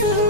to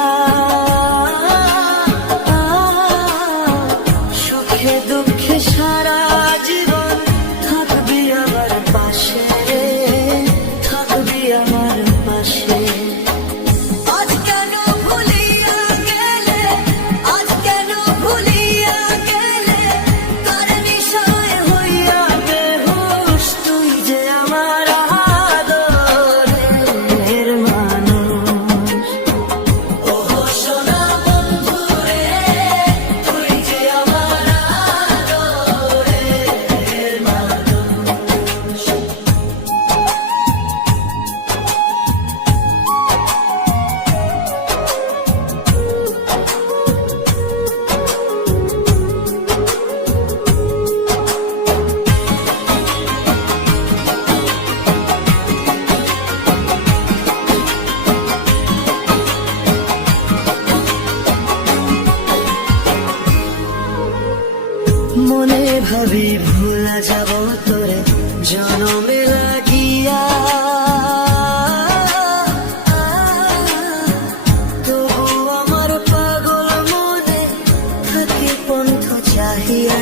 কবি ভুলা যাব তোরে জনমে লাগিয়া। তবু আমার পাগল মনে থাকে পন্থ চাহিয়া